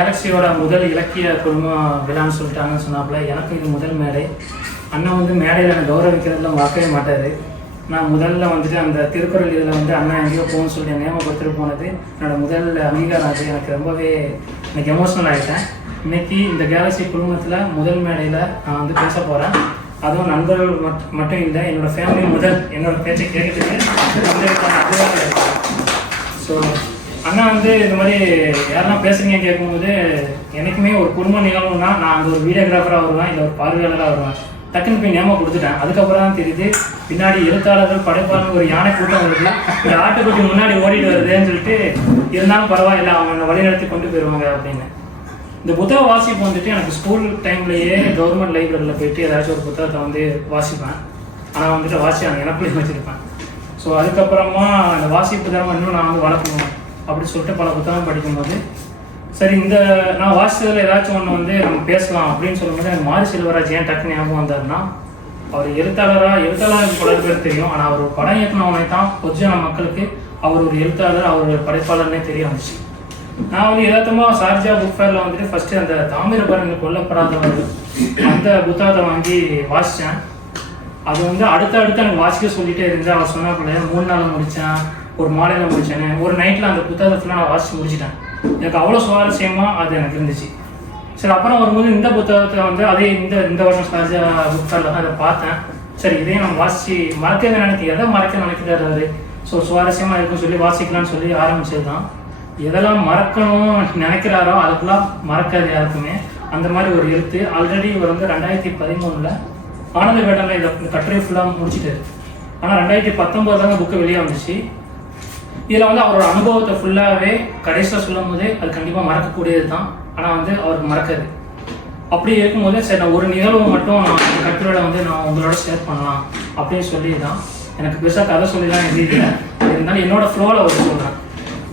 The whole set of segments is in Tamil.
கேலக்ஸியோட முதல் இலக்கிய குழுமம் விழான்னு சொல்லிட்டாங்கன்னு சொன்னாப்புல எனக்கு இது முதல் மேடை. அண்ணன் வந்து மேடையில் என்னை கௌரவிக்கிறதுல வாக்கவே மாட்டார். நான் முதல்ல வந்துட்டு அந்த திருக்குறள் இதில் வந்து அண்ணா எங்கேயோ போகணும்னு சொல்லி நியமம் கொடுத்துட்டு போனது. என்னோட முதல் அங்கீகாரம் அது. எனக்கு ரொம்பவே எனக்கு எமோஷனல் ஆகிட்டேன் இன்னைக்கு இந்த கேலக்ஸி குழுமத்தில் முதல் மேடையில் நான் வந்து பேச போகிறேன் அதுவும் நண்பர்கள் மட்- மட்டும் இல்லை என்னோட ஃபேமிலி முதல் என்னோடய பேச்சை கேட்கறதுக்கு ஸோ அண்ணா வந்து இந்த மாதிரி யாரெல்லாம் பேசுறீங்க கேட்கும்போது எனக்குமே ஒரு குடும்ப நிகழ்வுனா நான் அங்கே ஒரு வீடியோகிராஃபராக வருவேன் இல்லை ஒரு பார்வையாளராக வருவேன். டக்குன்னு போய் நேமா கொடுத்துட்டேன். அதுக்கப்புறம் தான் தெரியுது பின்னாடி எழுத்தாளர்கள் படைப்பாளர்கள் ஒரு யானை கூட்டம் வருது. இந்த ஆட்டுக்குட்டி முன்னாடி ஓடிட்டு வருதுன்னு சொல்லிட்டு இருந்தாலும் பரவாயில்ல அவங்க வழிநடத்தி கொண்டு போயிடுவாங்க அப்படின்னு. இந்த புத்தக வாசிப்பு வந்துட்டு எனக்கு ஸ்கூல் டைம்லயே கவர்மெண்ட் லைப்ரரியில் போயிட்டு ஏதாச்சும் ஒரு புத்தகத்தை வந்து வாசிப்பேன். ஆனால் வந்துட்டு வாசி எனக்கு எனக்குள்ளேயும் வச்சுருப்பேன். ஸோ அதுக்கப்புறமா அந்த வாசிப்பு திறமை இன்னும் நான் வந்து வளர்க்கணும். அப்படி சொல்லிட்டு பல புத்தகம் படிக்கும்போது சரி இந்த நான் வாசித்ததில் ஏதாச்சும் ஒன்று வந்து நம்ம பேசலாம் அப்படின்னு சொல்லும்போது எனக்கு மாரி செல்வராஜ் ஏன் டக்குன்னு ஞாபகம் வந்தாருன்னா அவர் எழுத்தாளராக எழுத்தாளர் பல பேர் தெரியும். ஆனால் அவர் படம் இயக்குனவனை தான் பொதுஜன மக்களுக்கு அவர் ஒரு எழுத்தாளர் அவர் ஒரு படைப்பாளர்னே தெரிய வந்துச்சு. நான் வந்து எதார்த்தமாக சார்ஜா புக் ஃபேரில் வந்துட்டு ஃபஸ்ட்டு அந்த தாமிரபரணி கொல்லப்படாதவர் அந்த புத்தகத்தை வாங்கி வாசித்தேன் அது வந்து அடுத்த அடுத்து எனக்கு வாசிக்க சொல்லிட்டே இருந்தேன். அவர் சொன்னாப்புல மூணு நாள் முடித்தேன் ஒரு மாலையில் முடித்தேன் ஒரு நைட்டில் அந்த புத்தகத்தை நான் வாசித்து முடிச்சிட்டேன். எனக்கு அவ்வளோ சுவாரஸ்யமாக அது எனக்கு இருந்துச்சு. சரி அப்புறம் வரும்போது இந்த புத்தகத்தை வந்து அதே இந்த இந்த வருஷம் சார்ஜா புக் தான் அதை பார்த்தேன். சரி இதையும் நம்ம வாசித்து மறக்க நினைக்க எதை மறக்க நினைக்கிறாரு அவரு ஸோ சுவாரஸ்யமாக இருக்குன்னு சொல்லி வாசிக்கலாம்னு சொல்லி ஆரம்பிச்சது தான் எதெல்லாம் மறக்கணும்னு நினைக்கிறாரோ அதுக்கெல்லாம் மறக்காது யாருக்குமே. அந்த மாதிரி ஒரு எழுத்து. ஆல்ரெடி இவர் வந்து ரெண்டாயிரத்தி பதிமூணில் ஆனந்த வேட்டனில் இதை கட்டுரை ஃபுல்லாக முடிச்சிட்டாரு. ஆனால் ரெண்டாயிரத்தி பத்தொம்போது தாங்க புக்கு வெளியே வந்துச்சு. இதில் வந்து அவரோட அனுபவத்தை ஃபுல்லாகவே கடைசியில் சொல்லும் போதே அது கண்டிப்பாக மறக்கக்கூடியது தான் ஆனால் வந்து அவருக்கு மறக்காது. அப்படி இருக்கும்போது சரி நான் ஒரு நிகழ்வு மட்டும் நான் இந்த கட்டுரையில் வந்து நான் உங்களோட ஷேர் பண்ணலாம் அப்படின்னு சொல்லி தான் எனக்கு பெருசாக கதை சொல்லி தான் எழுதியில இருந்தாலும் என்னோட ஃப்ளோவில் அவர் சொல்கிறேன்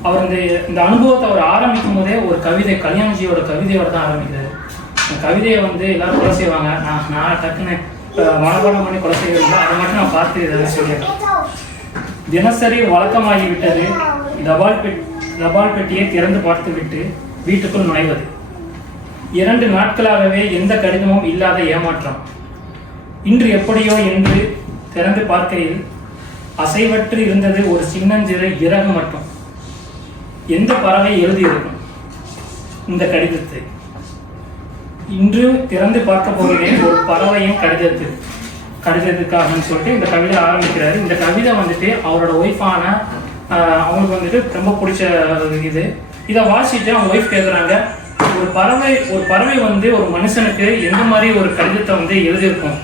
அவர் இந்த இந்த அனுபவத்தை அவர் ஆரம்பிக்கும் போதே ஒரு கவிதை கல்யாணஜியோட கவிதையோட தான் ஆரம்பிக்கிறார். அந்த கவிதையை வந்து எல்லாரும் கொலை செய்வாங்க. நான் நான் டக்குன்னு அஹ், மனப்பாடம் பண்ணி கொலை செய்வேன் அதை மட்டும் நான் பார்த்து இதை சொல்லிடுறேன். தினசரி வழக்கமாகிவிட்டது. தபால் பெட் தபால் பெட்டியை திறந்து பார்த்துவிட்டு வீட்டுக்குள் நுழைவது. இரண்டு நாட்களாகவே எந்த கடிதமும் இல்லாத ஏமாற்றம். இன்று எப்படியோ என்று திறந்து பார்க்கையில் அசைவற்று இருந்தது ஒரு சின்னஞ்சிறு இறகு மட்டும். எந்த பறவை எழுதியிருக்கும்? இந்த கடிதத்தை. இன்று திறந்து பார்க்க போகிறேன் ஒரு பறவையின் கடிதத்தில். கடிதத்துக்காகன்னு சொல்லிட்டு இந்த கவிதை ஆரம்பிக்கிறாரு. இந்த கவிதை வந்துட்டு அவரோட ஒய்ஃபான அவங்களுக்கு வந்துட்டு ரொம்ப பிடிச்ச இது. இதை வாசிட்டு அவங்க ஒய்ஃப் கேட்குறாங்க ஒரு பறவை ஒரு பறவை வந்து ஒரு மனுஷனுக்கு எந்த மாதிரி ஒரு கடிதத்தை வந்து எழுதியிருக்கும்?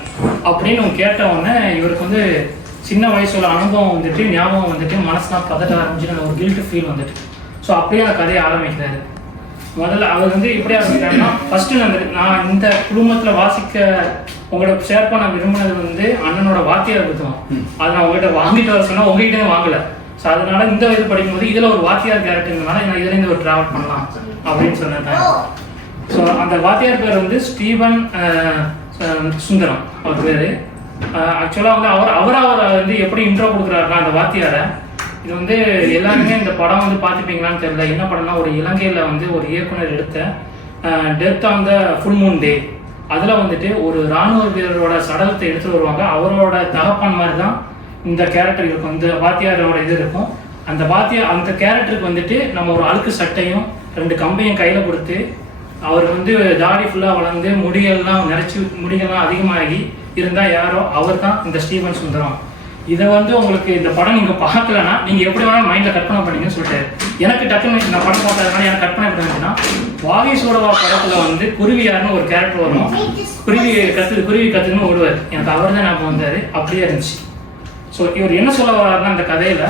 அப்படின்னு அவங்க கேட்ட உடனே இவருக்கு வந்து சின்ன வயசுல அனுபவம் வந்துட்டு ஞாபகம் வந்துட்டு மனசுலாம் பதட்ட ஆரம்பிச்சுட்டு ஒரு கில்ட் ஃபீல் வந்துட்டு. ஸோ அப்படியே அந்த கதையை ஆரம்பிக்கிறாரு. முதல்ல அவர் வந்து எப்படி ஆரம்பிக்கிறாருன்னா ஃபர்ஸ்ட் நான் நான் இந்த குடும்பத்தில் வாசிக்க உங்களோட ஷேர் பண்ண விரும்பினது வந்து அண்ணனோட வாத்தியார் புத்தகம். அதை நான் உங்ககிட்ட வாங்கிட்டு வர சொன்னா உங்ககிட்ட வாங்கல. ஸோ அதனால இந்த இது படிக்கும்போது இதுல ஒரு வாத்தியார் கேரக்டர்னால நான் இதுல இருந்து ஒரு டிராவல் பண்ணலாம் அப்படின்னு சொன்னேன் ஸோ அந்த வாத்தியார் பேர் வந்து ஸ்டீவன் சுந்தரம் அவர் பேர். ஆக்சுவலாக வந்து அவர் அவர் அவரை வந்து எப்படி இன்ட்ரோ கொடுக்குறாருன்னா அந்த வாத்தியாரை இது வந்து எல்லாருமே இந்த படம் வந்து பார்த்துப்பீங்களான்னு தெரியல. என்ன படம்னா ஒரு இலங்கையில் வந்து ஒரு இயக்குனர் எடுத்த death on the full moon day அதில் வந்துட்டு ஒரு ராணுவ வீரரோட சடலத்தை எடுத்துகிட்டு வருவாங்க. அவரோட தகப்பான் மாதிரி தான் இந்த கேரக்டர் இருக்கும். இந்த வாத்தியாரோட இது இருக்கும். அந்த வாத்தியார் அந்த கேரக்டருக்கு வந்துட்டு நம்ம ஒரு அழுக்கு சட்டையும் ரெண்டு கம்பையும் கையில் கொடுத்து அவர் வந்து தாடி ஃபுல்லாக வளர்ந்து முடிகள்லாம் நிறைச்சி முடிகள்லாம் அதிகமாகி இருந்தால் யாரோ அவர் தான் இந்த ஸ்டீவன் சுந்தரம். இதை வந்து உங்களுக்கு இந்த படம் நீங்கள் பார்க்கலன்னா நீங்கள் எப்படி வேணாலும் மைண்டில் கற்பனை பண்ணீங்கன்னு சொல்லிட்டு எனக்கு டக்குன்னு நான் படம் பார்த்ததுனால எனக்கு கற்பனை பண்ணுறதுன்னா வாகேஸ்வரவா படத்தில் வந்து குருவியார்னு ஒரு கேரக்டர் வரும் குருவி கத்து குருவி கத்துன்னு ஓடுவார். எனக்கு அவர் தான் ஞாபகம் வந்தார். அப்படியே இருந்துச்சு. ஸோ இவர் என்ன சொல்ல வர்றாருன்னா அந்த கதையில்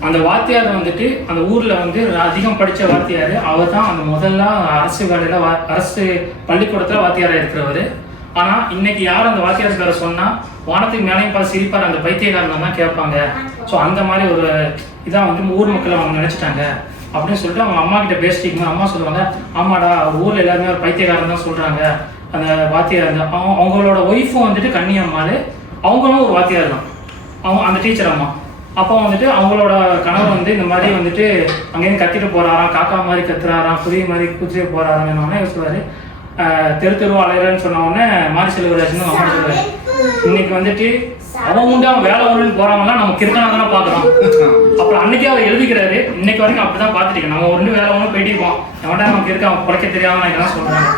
அந்த வாத்தியார் வந்துட்டு அந்த ஊர்ல வந்து அதிகம் படிச்ச வாத்தியார். அவர் தான் அந்த முதல்ல அரசு வேலையில வா- அரசு பள்ளிக்கூடத்துல வாத்தியாரா இருக்கிறவர். ஆனா இன்னைக்கு யார் அந்த வாத்தியார் சொன்னா வானத்துக்கு மேலையும் பார்த்து சிரிப்பார். அந்த பைத்தியக்காரன் தான் கேட்பாங்க ஸோ அந்த மாதிரி ஒரு இதான் வந்து ஊர் மக்கள் அவங்க நினைச்சிட்டாங்க. அப்படின்னு சொல்லிட்டு அவங்க அம்மா கிட்ட பேசிட்டு அம்மா சொல்லுவாங்க ஆமாடா ஊர்ல எல்லாருமே ஒரு பைத்தியக்காரன் தான் சொல்றாங்க. அந்த வாத்தியார் அந்த அவங்க- அவங்களோட ஒய்ஃபும் வந்துட்டு கன்னியம்மாள் அவங்களும் ஒரு வாத்தியார் தான். அவங்க அந்த டீச்சர் அம்மா. அப்போ வந்துட்டு அவங்களோட கணவர் வந்து இந்த மாதிரி வந்துட்டு அங்கேருந்து கத்திட்டு போறாராம் காக்கா மாதிரி கத்துறாராம் புதிய மாதிரி குதிச்சு போறாராம் உடனே சொல்லுவாரு ஆஹ் தெரு தெருவா அலையிறன்னு சொன்ன உடனே மாரி செல்வராஜன் அம்மா சொல்லுவாரு. இன்னைக்கு வந்துட்டு அவன் உண்டு அவன் வேலை ஒன்றுன்னு போறாங்கன்னா நம்ம கிறுக்கனா தானே பாக்குறோம் அப்புறம் அன்னைக்கே அவர் எழுதிக்கிறாரு இன்னைக்கு வரைக்கும் அப்படிதான் பார்த்துருக்கேன் நம்ம ஒன்று வேலை ஒன்று போயிட்டு இருப்போம் எவன்டா நமக்கு இருக்க அவன் குறைக்க தெரியாம இதெல்லாம் சொல்றாங்க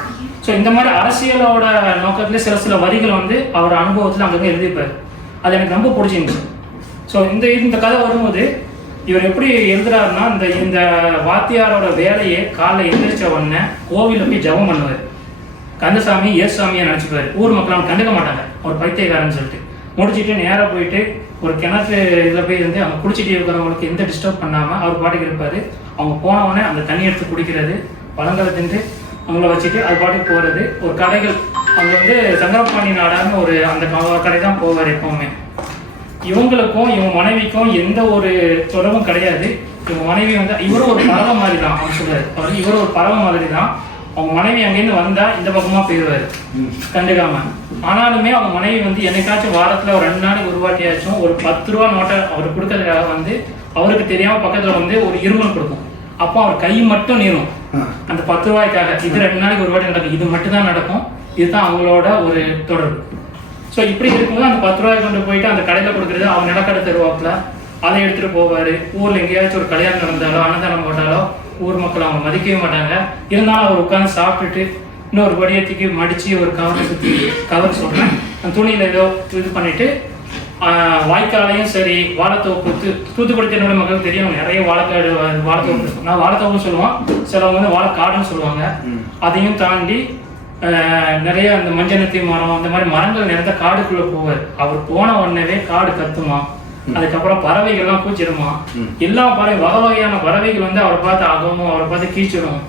ஸோ இந்த மாதிரி அரசியலோட நோக்கத்துல சில சில வரிகள் வந்து அவர் அனுபவத்தில் அங்கங்கே எழுதியிருப்பாரு. அது எனக்கு ரொம்ப பிடிச்சிருந்துச்சு. ஸோ இந்த இந்த கதை வரும்போது இவர் எப்படி எழுதுறாருன்னா இந்த இந்த வாத்தியாரோட வேலையை காலைல எழுந்திரிச்ச உடனே கோவிலில் போய் ஜெபம் பண்ணுவார். கந்தசாமி ஏசுசாமியை நினச்சிப்பாரு ஊர் மக்கள் அவன் கண்டுக்க மாட்டாங்க. ஒரு பைத்தியக்காரன்னு சொல்லிட்டு. முடிச்சிட்டு நேராக போயிட்டு ஒரு கிணத்து இதில் போய் இருந்து அவங்க குடிச்சிட்டு இருக்கிறவங்களுக்கு எந்த டிஸ்டர்ப் பண்ணாமல் அவர் பாட்டுக்கு இருப்பார். அவங்க போன அந்த தண்ணி எடுத்து குடிக்கிறது பழங்களை தின்று அவங்கள வச்சுட்டு அது பாட்டுக்கு போகிறது ஒரு கடைகள் அவங்க வந்து சங்கரபாணி நாடான்னு ஒரு அந்த கடை தான் போவார் எப்போவுமே. இவங்களுக்கும் இவங்க மனைவிக்கும் எந்த ஒரு தொடர்பும் கிடையாது. இவங்க மனைவி வந்து இவரும் ஒரு பறவை மாதிரி தான் அவங்க சொல்றாரு. அவர் இவரும் ஒரு பறவை மாதிரி தான் அவங்க மனைவி அங்கேருந்து வந்தா இந்த பக்கமா போயிடுவாரு. கண்டுக்காம. ஆனாலுமே அவங்க மனைவி வந்து என்னைக்காச்சும் வாரத்துல ஒரு ரெண்டு நாளைக்கு ஒரு வாட்டியாச்சும் ஒரு பத்து ரூபா நோட்டை அவர் கொடுக்கறதுக்காக வந்து அவருக்கு தெரியாம பக்கத்துல வந்து ஒரு இருமல் கொடுக்கும். அப்போ அவர் கை மட்டும் நீரும் அந்த பத்து ரூபாய்க்காக இது ரெண்டு நாளைக்கு ஒரு வாட்டி நடக்கும். இது மட்டும் தான் நடக்கும். இதுதான் அவங்களோட ஒரு தொடர்பு. ஸோ இப்படி இருக்கும்போது அந்த பத்து ரூபாய் கொண்டு போயிட்டு அந்த கடையில் கொடுக்குறது அவன் நிலக்கடை தருவாப்புல அதை எடுத்துட்டு போவாரு. ஊர்ல எங்கேயாச்சும் ஒரு கல்யாணம் நடந்தாலோ அன்னதானம் போட்டாலோ ஊர் மக்கள் அவங்க மதிக்கவே மாட்டாங்க. இருந்தாலும் அவர் உட்கார்ந்து சாப்பிட்டுட்டு இன்னொரு படியத்துக்கு மடிச்சு ஒரு கவரை சுற்றி கவர் சொல்றேன். அந்த துணியில ஏதோ இது பண்ணிட்டு ஆஹ், வாய்க்காலையும் சரி வாழைத்தோப்பு தூத்துக்குடி திருநெல்வேலி மக்களுக்கு தெரியும். நிறைய வாழைக்காடு வாழைத்தோப்பு. நான் வாழைத்தோப்புன்னு சொல்லுவோம். சிலவங்க வந்து வாழைக்காடுன்னு சொல்லுவாங்க. அதையும் தாண்டி நிறைய அந்த மஞ்சனத்தி மரம் அந்த மாதிரி மரங்கள் நிறைந்த காடுக்குள்ள போவார். அவர் போன உடனே காடு கத்துமா? அதுக்கப்புறம் பறவைகள்லாம் கூச்சிடுமா எல்லா பறவை வகை வகையான பறவைகள் வந்து அவரை பார்த்து அகமும் அவரை பார்த்து கீச்சிடும்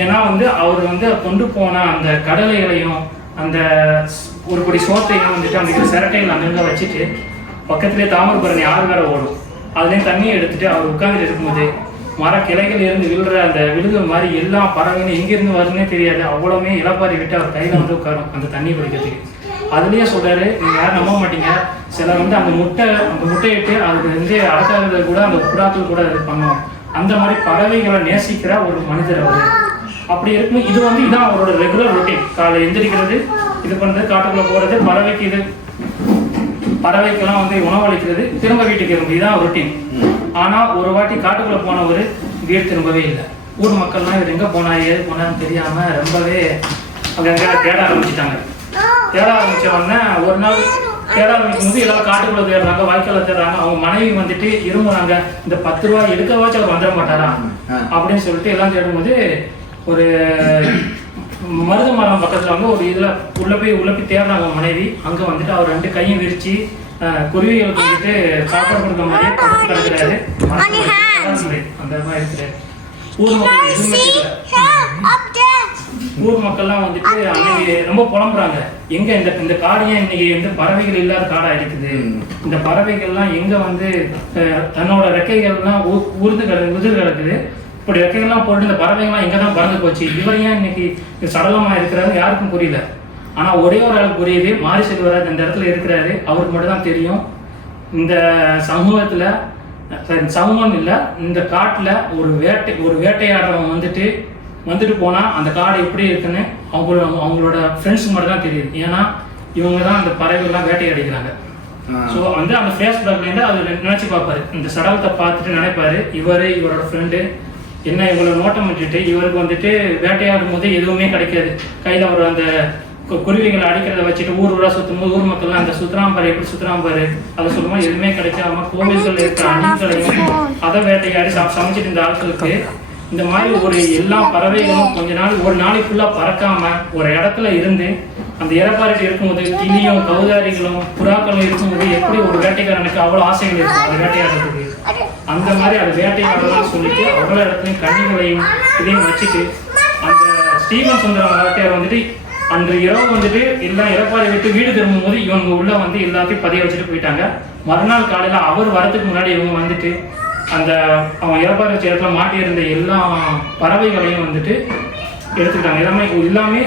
ஏன்னா வந்து அவர் வந்து கொண்டு போன அந்த கடலைகளையும் அந்த ஒரு படி சோத்தையும் வந்துட்டு அந்த சிரட்டைகள் அங்கங்க வச்சுட்டு பக்கத்திலே தாமிரபரணி ஆறு வேற ஓடும். அதுலேயும் தண்ணியை எடுத்துட்டு அவர் உட்கார்ந்து இருக்கும்போது மர கிளைகள் இருந்து விழுற அந்த விழுது மாதிரி எல்லா பறவைகளும் எங்கிருந்து வருதுன்னே தெரியாது. அவ்வளவுமே இளப்பாரி விட்டு அவர் கையில வந்து உட்காரும் அந்த தண்ணி குடிக்கிறதுக்கு. அதுலயே சொல்றாரு நீங்க யாரும் நம்ப மாட்டீங்க. சிலர் வந்து அந்த முட்டை அந்த முட்டையிட்டு அதுக்கு வந்து அடக்காதது கூட அந்த புறாக்கள் கூட இது பண்ணும் அந்த மாதிரி பறவைகளை நேசிக்கிற ஒரு மனிதர் அவர். அப்படி இருக்கும் இது வந்து இதான் அவரோட ரெகுலர் ரொட்டீன் காலை எந்திரிக்கிறது இது பண்றது காட்டுக்குள்ள போறது பறவைக்கு இது பறவைக்கெல்லாம் வந்து உணவளிக்கிறது திரும்ப வீட்டுக்கு திரும்ப இதுதான் ரொட்டீன் ஆனா ஒரு வாட்டி காட்டுக்குள்ள போனவர் வீடு திரும்பவே இல்லை. ஊர் மக்கள்லாம் இவர் எங்க போனா ஏது போனான்னு தெரியாம ரொம்பவே அங்கங்க தேட ஆரம்பிச்சிட்டாங்க. தேட ஆரம்பிச்ச உடனே ஒரு நாள் தேட ஆரம்பிக்கும் போது எல்லாரும் காட்டுக்குள்ள தேடுறாங்க வாய்க்கால தேடுறாங்க அவங்க மனைவி வந்துட்டு இருமுறாங்க இந்த பத்து ரூபாய் எடுக்கவாச்சும் அவர் வந்துட மாட்டாரா? அப்படின்னு சொல்லிட்டு எல்லாம் தேடும்போது ஒரு மருத மரம் பக்கத்துல வந்து ஒரு இதுல உள்ள போய் உள்ள போய் தேடுறாங்க அவங்க மனைவி. அங்க வந்துட்டு அவர் ரெண்டு கையும் விரிச்சு அஹ், குருவிகளுக்கு வந்துட்டு சாப்பாடு கொடுக்க மாதிரியே படுத்து கிடக்குறாரு. அந்த மாதிரி இருக்கிறாரு ஊர் மக்கள் எதுவுமே. ஊர் மக்கள்லாம் வந்துட்டு அன்னைக்கு ரொம்ப புலம்புறாங்க. எங்க இந்த இந்த காடு ஏன் இன்னைக்கு வந்து பறவைகள் இல்லாத காடா இருக்குது. இந்த பறவைகள்லாம் எங்க வந்து தன்னோட ரெக்கைகள்லாம் ஊ- ஊர்ந்து கிடக்கு உதிர் கிடக்குது. இப்படி ரெக்கைகள்லாம் போட்டு இந்த பறவைகள்லாம் எங்க தான் பறந்து போச்சு. இவர் ஏன் இன்னைக்கு சடலமா இருக்கிறாரு யாருக்கும் புரியல. ஆனா ஒரே ஒரு ஆளுக்கு புரியுது. மாரி செல்வராஜ் இந்த இடத்துல இருக்கிறாரு. அவருக்கு மட்டும் தான் தெரியும். இந்த சமூகத்துல சரி, சமூகம் இல்ல இந்த காட்டுல ஒரு வேட்டை ஒரு வேட்டையாடுறவன் வந்துட்டு வந்துட்டு போனா அந்த காடு எப்படி இருக்குன்னு அவங்களோட அவங்களோட ஃப்ரெண்ட்ஸுக்கு மட்டும் தான் தெரியுது. ஏன்னா இவங்க தான் அந்த பறவைகள்லாம் வேட்டையாடிக்கிறாங்க. ஸோ வந்து அந்த ஃபேஸ்புக்லேருந்து அவர் நினைச்சு பார்ப்பாரு. இந்த சடலத்தை பார்த்துட்டு நினைப்பாரு. இவரு இவரோட ஃப்ரெண்டு என்ன இவ்வளவு நோட்டம் விட்டுட்டு இவருக்கு வந்துட்டு வேட்டையாடும் போது எதுவுமே கிடைக்காது. கையில ஒரு அந்த குருவிகளை அடிக்கிறத வச்சுட்டு ஊர் ஊரா சுத்தும் போது ஊர் மக்கள்லாம் அந்த சுத்துறாம் பாரு எப்படி சுத்துறாம் பாரு அதை சொல்லும்போது எதுவுமே கிடைக்காம கோவில்கள் இருக்கிற அணிகளையும் அதை வேட்டையாடி சமைச்சிட்டு இந்த ஆட்களுக்கு இந்த மாதிரி ஒரு எல்லா பறவைகளும் கொஞ்ச நாள் ஒரு நாளைக்கு பறக்காம ஒரு இடத்துல இருந்து அந்த இறப்பாரிட்டு இருக்கும்போது கிளியும் கௌதாரிகளும் புறாக்களும் இருக்கும்போது எப்படி ஒரு வேட்டைக்காரனுக்கு அவ்வளவு ஆசைகள் இருக்கும்? அது வேட்டையாடுறதுக்கு. அந்த மாதிரி அது வேட்டையாடலாம் சொல்லிட்டு அவ்வளோ இடத்துலையும் கண்ணிகளையும் இதையும் வச்சுட்டு அந்த ஸ்ரீமன் சுந்தரம் வார்த்தையார் வந்துட்டு அன்று இரவு வந்துட்டு எல்லாம் இறப்பாறை விட்டு வீடு திரும்பும்போது இவங்க உள்ள வந்து எல்லாத்தையும் பதிய வச்சுட்டு போயிட்டாங்க. மறுநாள் காலையில அவர் வரத்துக்கு முன்னாடி இவங்க வந்துட்டு அந்த அவன் இறப்பாறை இடத்துல மாட்டியிருந்த எல்லா பறவைகளையும் வந்துட்டு எடுத்துக்கிட்டாங்க. எல்லாமே எல்லாமே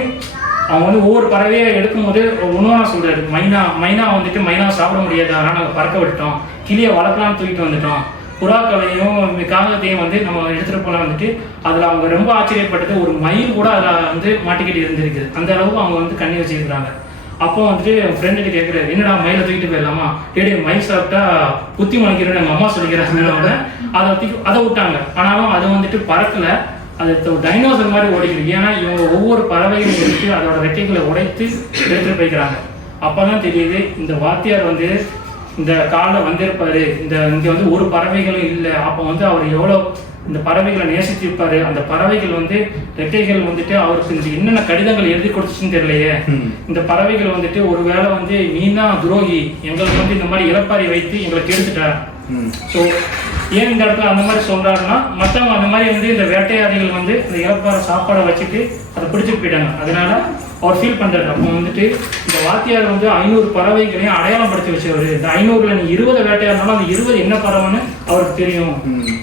அவங்க வந்து ஒவ்வொரு பறவையை எடுக்கும்போது ஒன்றுவா சொல்கிறாரு மைனா மைனா வந்துட்டு மைனா சாப்பிட முடியாது. அதனால் நாங்கள் பறக்க விட்டோம் கிளியை வளர்க்கலாம்னு தூக்கிட்டு வந்துட்டோம். புறாக்களையும் காகத்தையும் வந்து நம்ம எடுத்துகிட்டு போனால் வந்துட்டு அதில் அவங்க ரொம்ப ஆச்சரியப்பட்டது. ஒரு மயில் கூட அதில் வந்து மாட்டிக்கிட்டு இருந்திருக்குது. அந்த அளவுக்கு அவங்க வந்து கண்ணி வச்சுருக்கிறாங்க. அப்போ வந்துட்டு என் ஃப்ரெண்டுகிட்ட கேட்குறாரு என்னடா மயிலை தூக்கிட்டு போயிடலாமா? டேடி மயில் சாப்பிட்டா புத்தி முளைக்கிறோம் எங்கள் அம்மா சொல்லிக்கிறாங்க அதை தூக்கி அதை விட்டாங்க. ஆனாலும் அது வந்துட்டு பறக்கல. அது டைனோசர் மாதிரி ஓடிக்கிது ஏன்னா இவங்க ஒவ்வொரு பறவைகளும் எடுத்து அதோட ரெக்கைகளை உடைத்து எடுத்துகிட்டு போய்க்கிறாங்க. அப்போ தான் தெரியுது இந்த வாத்தியார் வந்து இந்த காலில் வந்திருப்பாரு. இந்த இங்க வந்து ஒரு பறவைகளும் இல்லை. அப்போ வந்து அவர் எவ்வளோ இந்த பறவைகளை நேசிச்சிருப்பாரு அந்த பறவைகள் வந்து ரெக்கைகள் வந்துட்டு அவருக்கு இந்த என்னென்ன கடிதங்கள் எழுதி கொடுத்துச்சுன்னு தெரியலையே. இந்த பறவைகள் வந்துட்டு ஒருவேளை வந்து நீ தான் துரோகி எங்களுக்கு வந்து இந்த மாதிரி இலப்பாரி வைத்து எங்களை கெடுத்துட்ட. ஸோ ஏன் இந்த இடத்துல அந்த மாதிரி சொல்றாருன்னா மற்றவங்க அந்த மாதிரி வந்து இந்த வேட்டையாடிகள் வந்து இந்த இலப்பார சாப்பாடை வச்சுட்டு அதை பிடிச்சிட்டு போயிட்டாங்க. அதனால அவர் ஃபீல் பண்றாரு. அப்போ வந்துட்டு இந்த வாத்தியார் வந்து ஐநூறு பறவைகளையும் அடையாளம் படுத்தி வச்சவர். இந்த ஐநூறுல நீ இருபது வேட்டையாடினாலும் அந்த இருபது என்ன பறவைன்னு அவருக்கு தெரியும்.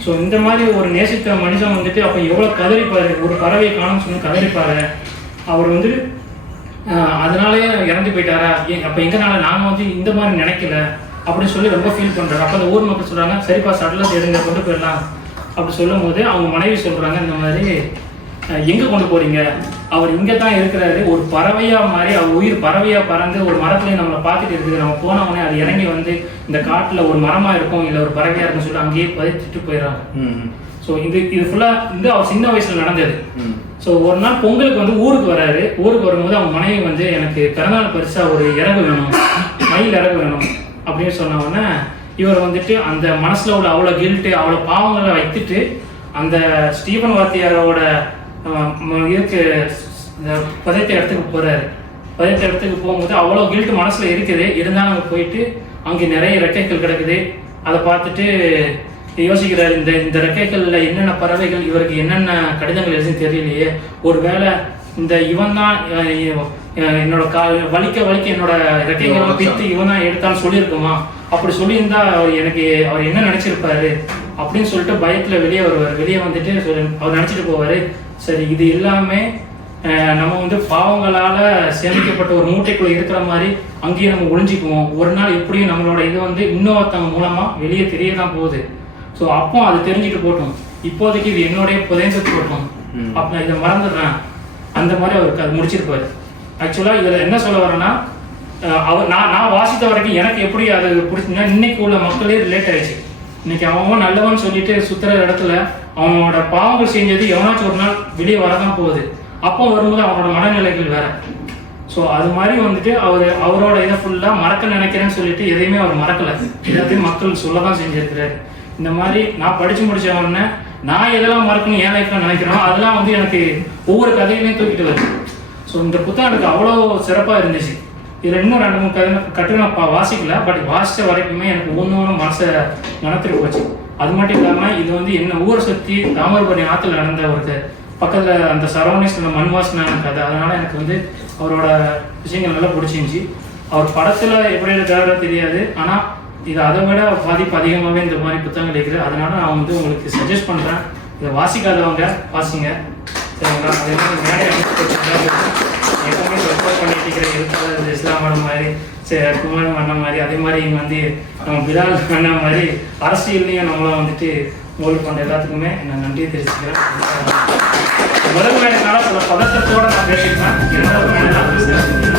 ஸோ இந்த மாதிரி ஒரு நேசித்த மனுஷன் வந்துட்டு அப்போ எவ்வளோ கதறிப்பாரு? ஒரு பறவையை காணும்னு சொல்லி கதறிப்பாரு. அவர் வந்து ஆஹ் அதனாலயே இறந்து போயிட்டாரா? அப்போ எங்கனால நாம வந்து இந்த மாதிரி நினைக்கல. அப்படின்னு சொல்லி ரொம்ப ஃபீல் பண்றாரு. அப்போ அந்த ஊர் மக்கள் சொல்றாங்க சரிப்பா சடலத்தை எடுங்க கொண்டு போயிடலாம். அப்படி சொல்லும் போது அவங்க மனைவி சொல்றாங்க இந்த மாதிரி எங்க கொண்டு போறீங்க? அவர் இங்க தான் இருக்கிறாரு. ஒரு பறவையா மாதிரி அவர் உயிர் பறவையா பறந்து ஒரு மரத்துல நம்மளை பார்த்துட்டு இருக்குது. நம்ம போன உடனே அது இறங்கி வந்து இந்த காட்டுல ஒரு மரமா இருக்கும் இல்ல ஒரு பறவையா இருக்கும்னு சொல்லி அங்கேயே பதிச்சுட்டு போயிடறாங்க. ஸோ இது இது ஃபுல்லா வந்து அவர் சின்ன வயசுல நடந்தது. ஸோ ஒரு நாள் பொங்கலுக்கு வந்து ஊருக்கு வராரு. ஊருக்கு வரும்போது அவங்க மனைவி வந்து எனக்கு பிறந்தநாள் பரிசா ஒரு இறகு வேணும். மயில் இறகு வேணும். அப்படின்னு சொன்ன உடனே இவர் வந்துட்டு அந்த மனசுல உள்ள அவ்வளோ கில்ட்டு அவ்வளோ பாவங்களை வைத்துட்டு அந்த ஸ்டீபன் வாத்தியாரோட இந்த பதத்தை இடத்துக்கு போறாரு. பதத்தை இடத்துக்கு போகும்போது அவ்வளோ கில்ட் மனசுல இருக்குது. இருந்தாலும் அங்கே போயிட்டு அங்கே நிறைய ரெக்கைகள் கிடக்குது. அதை பார்த்துட்டு யோசிக்கிறார் இந்த இந்த ரெக்கைகள்ல என்னென்ன பறவைகள் இவருக்கு என்னென்ன கடிதங்கள் எழுதுன்னு தெரியலையே. ஒருவேளை இந்த இவன் தான் என்னோட கா வலிக்க வலிக்க என்னோட ரெக்கைகளை பித்து இவன் தான் எடுத்தான்னு சொல்லியிருக்குமா? அப்படி சொல்லியிருந்தா அவர் எனக்கு அவர் என்ன நினைச்சிருப்பாரு? அப்படின்னு சொல்லிட்டு பயத்துல வெளியே வருவார். வெளியே வந்துட்டு அவர் நினைச்சிட்டு போவாரு. சரி இது எல்லாமே நம்ம வந்து பாவங்களால சேமிக்கப்பட்ட ஒரு மூட்டைக்குள்ள இருக்கிற மாதிரி அங்கேயே நம்ம ஒளிஞ்சிக்குவோம். ஒரு நாள் எப்படியும் நம்மளோட இது வந்து இன்னொருத்தவங்க மூலமா வெளியே தெரிய தான் போகுது. ஸோ அப்போ அது தெரிஞ்சுட்டு போட்டோம். இப்போதைக்கு இது என்னுடைய புதைந்து போட்டோம். அப்ப இதை மறந்துடுறேன். அந்த மாதிரி அவருக்கு அது முடிச்சிருப்பாரு. ஆக்சுவலாக இதில் என்ன சொல்ல வரேன்னா அவர் நான் நான் வாசித்த வரைக்கும் எனக்கு எப்படி அது பிடிச்சுன்னா இன்னைக்கு உள்ள மக்களே ரிலேட் ஆயிடுச்சு. இன்னைக்கு அவன் நல்லவன் சொல்லிட்டு சுத்துற இடத்துல அவனோட பாவங்கள் செஞ்சது எவனாச்சும் ஒரு நாள் வெளியே வரதான் போகுது. அப்போ வரும்போது அவனோட மனநிலைகள் வேற. ஸோ அது மாதிரி வந்துட்டு அவர் அவரோட இதை ஃபுல்லாக மறக்க நினைக்கிறேன்னு சொல்லிட்டு எதையுமே அவர் மறக்கல. எல்லாத்தையும் மக்கள் சொல்ல தான் செஞ்சிருக்கிறாரு. இந்த மாதிரி நான் படிச்சு முடிச்ச உடனே நான் எதெல்லாம் மறக்கணும் ஏன் லைஃப்ல நினைக்கிறேனோ அதெல்லாம் வந்து எனக்கு ஒவ்வொரு கதையிலையும் தூக்கிட்டு வருது. ஸோ இந்த புத்தகம் எனக்கு அவ்வளோ சிறப்பாக இருந்துச்சு. இதில் இன்னும் ரெண்டு மூணு கதை கட்டு நான் பா- வாசிக்கல பட் வாசித்த வரைக்குமே எனக்கு ஒன்று மனசை நினத்துட்டு போச்சு. அது மட்டும் இல்லாமல் இது வந்து என்ன ஊரை சுற்றி தாமரபரணி ஆற்றுல நடந்த ஒரு பக்கத்தில் அந்த சரௌண்டிங்ஸ்ல மண் வாசனான கதை. அதனால் எனக்கு வந்து அவரோட விஷயங்கள் நல்லா பிடிச்சிருந்துச்சி. அவர் படத்தில் எப்படி இருக்காரோ தெரியாது. ஆனால் இது அதை விட பாதிப்பு அதிகமாகவே இந்த மாதிரி புத்தகங்கள் இருக்குது. அதனால நான் வந்து உங்களுக்கு சஜஸ்ட் பண்ணுறேன் இதை வாசிக்காதவங்க வாசிங்க. சரிங்களா? அதே மாதிரி மேடை எப்பவுமே இருக்கிற எழுத்தாளர் இஸ்லாம் இஸ்லாமன் மாதிரி குமாரம் குமார் அண்ணா மாதிரி அதே மாதிரி இங்க வந்து நம்ம பிலால் அண்ணா மாதிரி அரசியல்லையும் நம்மளாம் வந்துட்டு மோல்டு பண்ண எல்லாத்துக்குமே நான் நன்றியை தெரிவிச்சுக்கிறேன். முதல் மேடைனால சில பதட்டத்தோட நான் பேசிக்கிறேன். இரண்டாவது மேடை பேசுகிறேன்